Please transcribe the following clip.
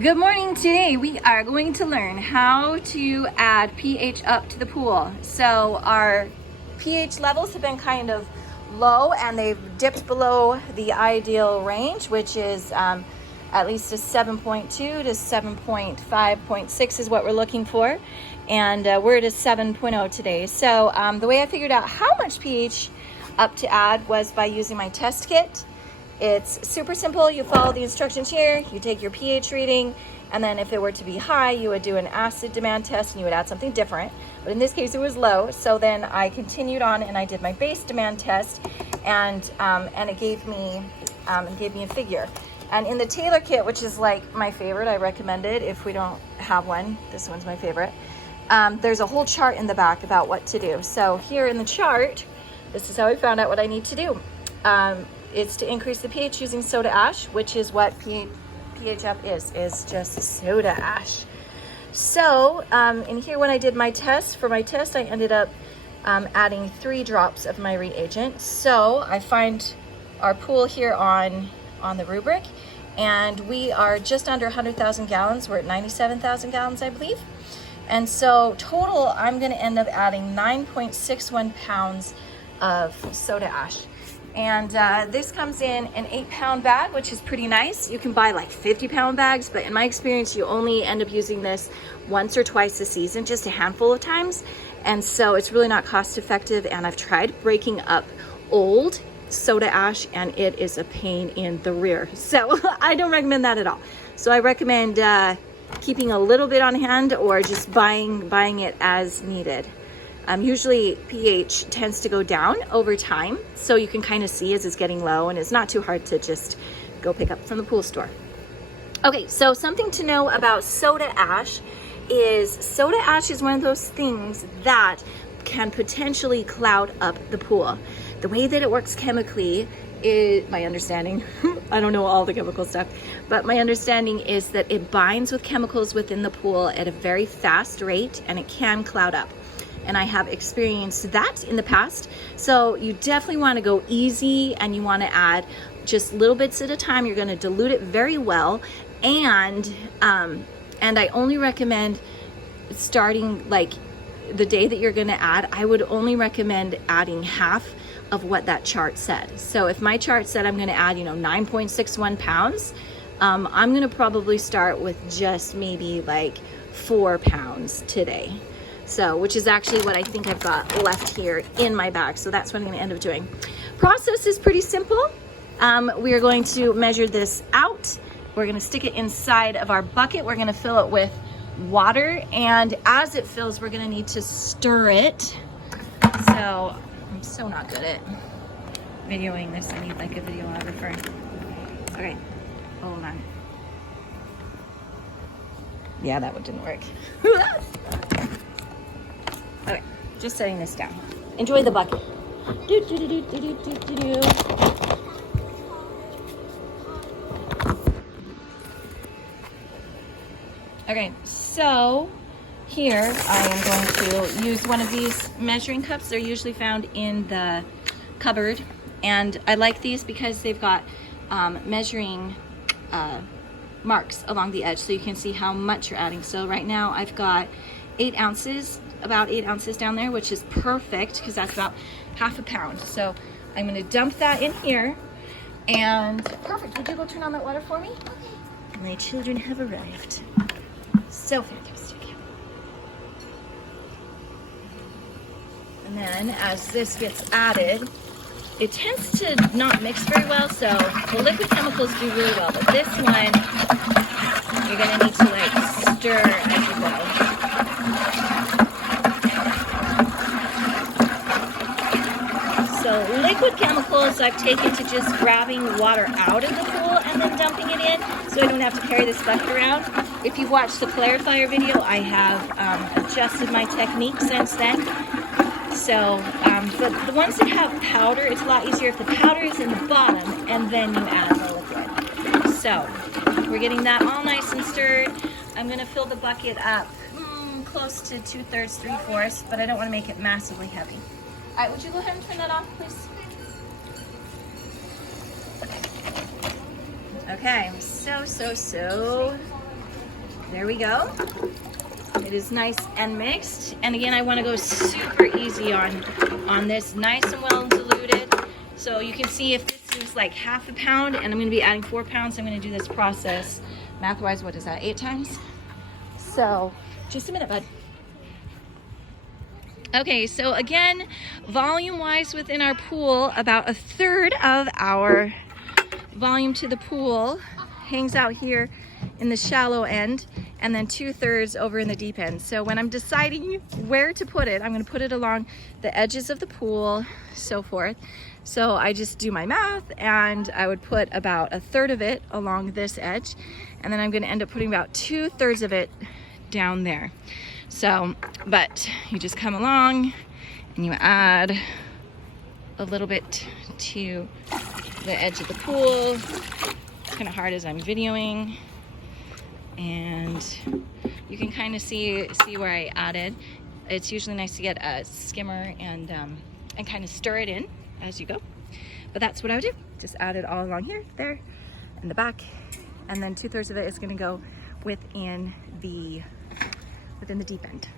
Good morning. Today we are going to learn how to add pH up to the pool. So our pH levels have been kind of low and they've dipped below the ideal range, which is at least a 7.2 to 7.5.6 is what we're looking for. And we're at a 7.0 today. So the way I figured out how much pH up to add was by using my test kit. It's super simple. You follow the instructions here, you take your pH reading, and then if it were to be high, you would do an acid demand test and you would add something different. But in this case, it was low. So then I continued on and I did my base demand test, and it gave me a figure. And in the Taylor kit, which is like my favorite, I recommend it if we don't have one. This one's my favorite. There's a whole chart in the back about what to do. So here in the chart, this is how I found out what I need to do. It's to increase the pH using soda ash, which is what pH up is just soda ash. So in here, when I did my test, I ended up adding 3 drops of my reagent. So I find our pool here on the rubric, and we are just under 100,000 gallons. We're at 97,000 gallons, I believe. And so total, I'm gonna end up adding 9.61 pounds of soda ash. And this comes in an 8-pound bag, which is pretty nice. You can buy like 50-pound bags, but in my experience, you only end up using this once or twice a season, just a handful of times. And so it's really not cost effective. And I've tried breaking up old soda ash and it is a pain in the rear. So I don't recommend that at all. So I recommend keeping a little bit on hand or just buying it as needed. Usually pH tends to go down over time, so you can kind of see as it's getting low, and it's not too hard to just go pick up from the pool store. Okay, so something to know about soda ash is one of those things that can potentially cloud up the pool. The way that it works chemically is, my understanding, I don't know all the chemical stuff, but my understanding is that it binds with chemicals within the pool at a very fast rate, and it can cloud up. And I have experienced that in the past. So you definitely want to go easy, and you want to add just little bits at a time. You're going to dilute it very well. And I only recommend starting like the day that you're going to add, I would only recommend adding half of what that chart said. So if my chart said I'm going to add, 9.61 pounds, I'm going to probably start with just maybe like 4 pounds today. So, which is actually what I think I've got left here in my bag. So that's what I'm going to end up doing. Process is pretty simple. We are going to measure this out. We're going to stick it inside of our bucket. We're going to fill it with water. And as it fills, we're going to need to stir it. So I'm so not good at videoing this. I need like a videographer. Okay, hold on. Yeah, that one didn't work. Okay, just setting this down. Enjoy the bucket. Okay, so here I am going to use one of these measuring cups. They're usually found in the cupboard, and I like these because they've got measuring marks along the edge, so you can see how much you're adding. So right now I've got 8 ounces, about 8 ounces down there, which is perfect because that's about half a pound. So I'm going to dump that in here, and perfect. Would you go turn on that water for me? Okay. My children have arrived. So fantastic. And then as this gets added, it tends to not mix very well, so the liquid chemicals do really well, but this one, you're going to need to like stir as you go. So liquid chemicals I've taken to just grabbing water out of the pool and then dumping it in, so I don't have to carry this bucket around. If you've watched the clarifier video, I have adjusted my technique since then. So, but the ones that have powder, it's a lot easier if the powder is in the bottom and then you add the liquid. So we're getting that all nice and stirred. I'm going to fill the bucket up close to 2/3, 3/4, but I don't want to make it massively heavy. All right, would you go ahead and turn that off, please? Okay, so There we go. It is nice and mixed. And again, I want to go super easy on this, nice and well diluted. So you can see if this is like half a pound and I'm going to be adding 4 pounds, I'm going to do this process math-wise, what is that, 8 times? So just a minute, bud. Okay, so again, volume-wise within our pool, about 1/3 of our volume to the pool hangs out here in the shallow end, and then 2/3 over in the deep end. So when I'm deciding where to put it, I'm gonna put it along the edges of the pool, so forth. So I just do my math, and I would put about 1/3 of it along this edge, and then I'm gonna end up putting about 2/3 of it down there. So, but you just come along and you add a little bit to the edge of the pool. It's kind of hard as I'm videoing, and you can kind of see where I added. It's usually nice to get a skimmer and kind of stir it in as you go. But that's what I would do. Just add it all along here, there, in the back, and then 2/3 of it is going to go within the deep end.